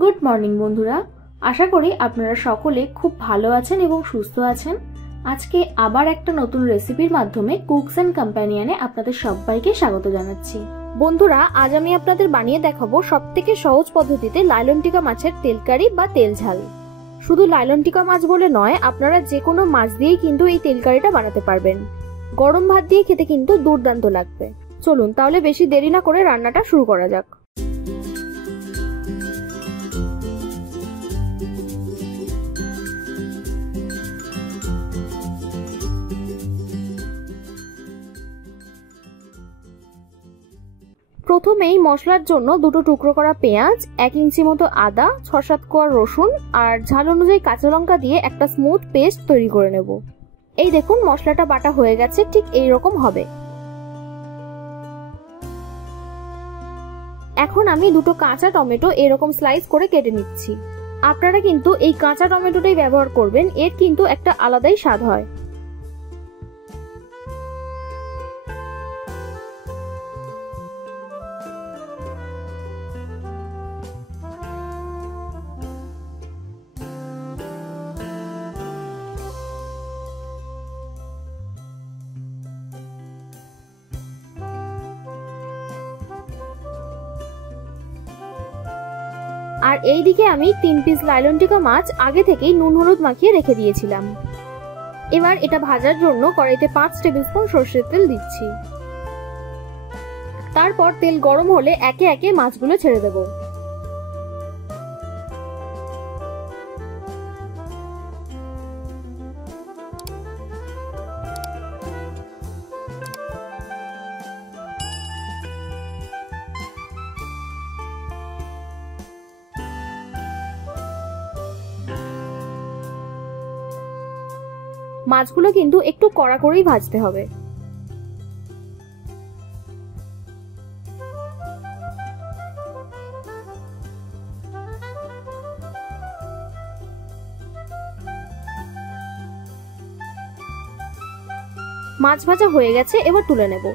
Good morning বন্ধুরা, আশা করি আপনারা সকলে খুব ভালো আছেন এবং সুস্থ আছেন। আজকে আবার একটা নতুন রেসিপির মাধ্যমে কুকস এন্ড কম্প্যানিয়নে আপনাদের সবাইকে স্বাগত জানাচ্ছি। বন্ধুরা, আজ আমি আপনাদের বানিয়ে দেখাবো সবথেকে সহজ পদ্ধতিতে লাইলন টিকা মাছের তেলকারি বা তেল ঝাল। শুধু লাইলন টিকা মাছ বলে নয়, আপনারা যে কোনো মাছ দিয়েই কিন্তু এই তেলকারিটা বানাতে পারবেন। গরম ভাত দিয়ে খেতে কিন্তু দুর্দান্ত লাগবে। চলুন তাহলে বেশি দেরি না করে রান্নাটা শুরু করা যাক। প্রথমেই মশলার জন্য দুটো টুকরো করা পেঁয়াজ, 1 ইঞ্চি মতো আদা, 6-7 কোয়া রসুন আর ঝাল অনুযায়ী কাঁচা লঙ্কা দিয়ে একটা স্মুথ পেস্ট তৈরি করে নেব। এই দেখুন মশলাটা বাটা হয়ে গেছে, ঠিক এই রকম হবে। এখন আমি দুটো কাঁচা টমেটো এরকম স্লাইস করে কেটে নিচ্ছি। আপনারা কিন্তু এই কাঁচা টমেটোটাই ব্যবহার করবেন, এর কিন্তু একটা আলাদাই স্বাদ হয়। আর এইদিকে আমি 3 পিস লাইলন টিকা মাছ আগে থেকেই নুন হলুদ মাখিয়ে রেখে দিয়েছিলাম। এবার এটা ভাজার জন্য কড়াইতে 5 টেবিলস্পুন সরষের তেল দিচ্ছি। তারপর তেল গরম হলে একে একে মাছগুলো ছেড়ে দেব। মাছগুলো কিন্তু একটু কড়া করেই ভাজতে হবে। মাছ ভাজা হয়ে গেছে, এবার তুলে নেব।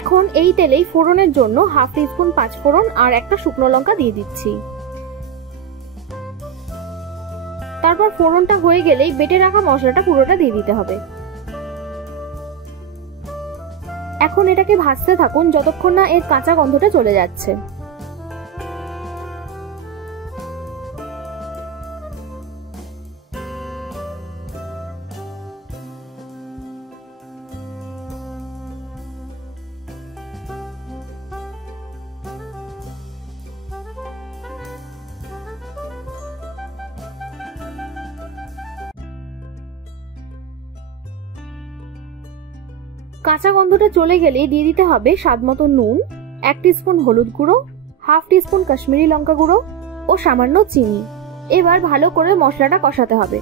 এখন এই তেলেই ফোড়নের জন্য 1/2 টিস্পুন পাঁচফোড়ন আর একটা শুকনো লঙ্কা দিয়ে দিচ্ছি। তারপর ফোড়নটা হয়ে গেলেই বেটে রাখা মশলাটা পুরোটা দিয়ে দিতে হবে। এখন এটাকে ভাজতে থাকুন যতক্ষণ না এর কাঁচা গন্ধটা চলে যাচ্ছে। কাঁচা গন্ধটা চলে গেলে দিয়ে দিতে হবে স্বাদমতো নুন, 1 টিস্পুন হলুদ গুঁড়ো, 1/2 টিস্পুন কাশ্মীরি লঙ্কা গুঁড়ো ও সামান্য চিনি। এবার ভালো করে মশলাটা কষাতে হবে।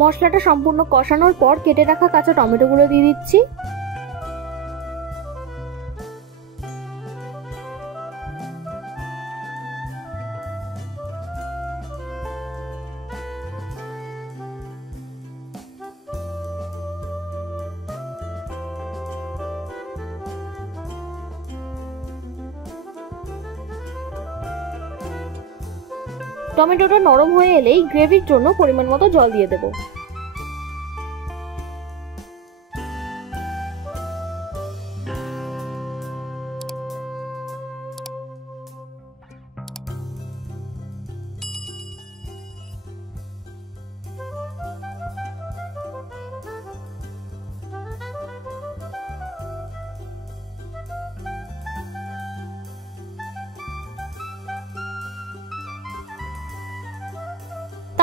মশলাটা সম্পূর্ণ কষানোর পর কেটে রাখা কাঁচা টমেটোগুলো দিয়ে দিচ্ছি। টমেটোটা নরম হয়ে এলেই গ্রেভির জন্য পরিমাণ মতো জল দিয়ে দেব।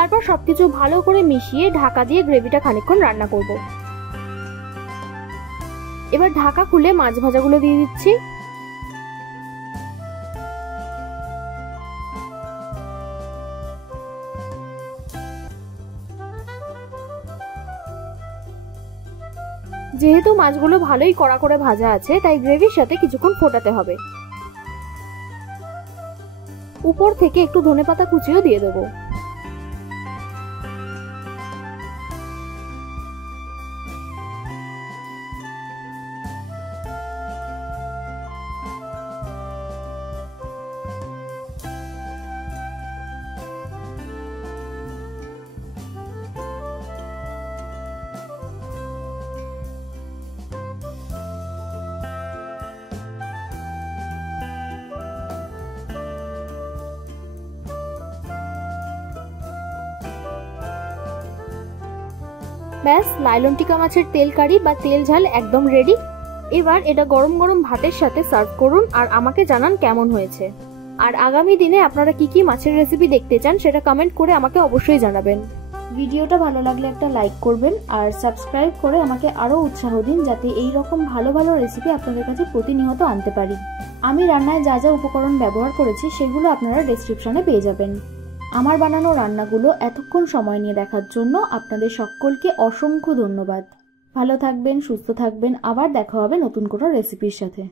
তারপর সবকিছু ভালো করে মিশিয়ে ঢাকা দিয়ে গ্রেভিটা খানিকক্ষণ রান্না করব। এবার ঢাকা খুলে মাছ ভাজাগুলো দিয়ে দিচ্ছি। যেহেতু মাছগুলো ভালোই কড়া করে ভাজা আছে, তাই গ্রেভির সাথে কিছুক্ষণ ফোটাতে হবে। উপর থেকে একটু ধনেপাতা কুচিও দিয়ে দেবো। ব্যাস, লাইলন টিকা মাছের তেল কারি বা তেল ঝাল একদম রেডি। এবার এটা গরম গরম ভাতের সাথে সার্ভ করুন আর আমাকে জানান কেমন হয়েছে। আর আগামী দিনে আপনারা কি কি মাছের রেসিপি দেখতে চান সেটা কমেন্ট করে আমাকে অবশ্যই জানাবেন। ভিডিওটা ভালো লাগলে একটা লাইক করবেন আর সাবস্ক্রাইব করে আমাকে আরো উৎসাহ দিন, যাতে এই রকম ভালো ভালো রেসিপি আপনাদের কাছে প্রতিনিয়ত আনতে পারি। আমি রান্নায় যা যা উপকরণ ব্যবহার করেছি সেগুলো আপনারা ডেসক্রিপশনে পেয়ে যাবেন। আমার বানানো রান্নাগুলো এতক্ষণ সময় নিয়ে দেখার জন্য আপনাদের সকলকে অসংখ্য ধন্যবাদ। ভালো থাকবেন, সুস্থ থাকবেন, আবার দেখা হবে নতুন কোনো রেসিপির সাথে।